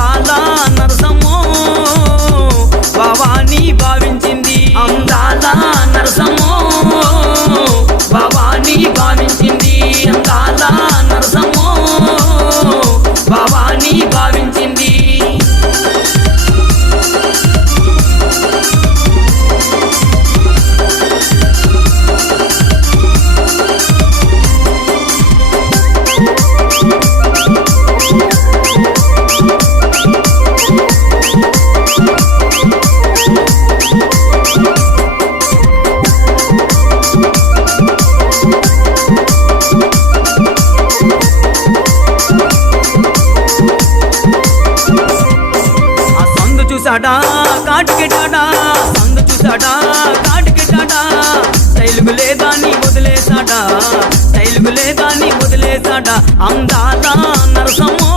అందాల నరసమ్మో భవాని భావించింది అందాల నరసమ్మో భవాని భావించింది అందాల నరసమ్మో భవాని భావించింది చూసాడా కాటికెటాడా సందు చూసాడా కాటికెటాడా స్టైలుకు లేదాన్ని వదిలేసాడా స్టైలుకు లేదాన్ని వదిలేసాడా అందాల నరసమ్మో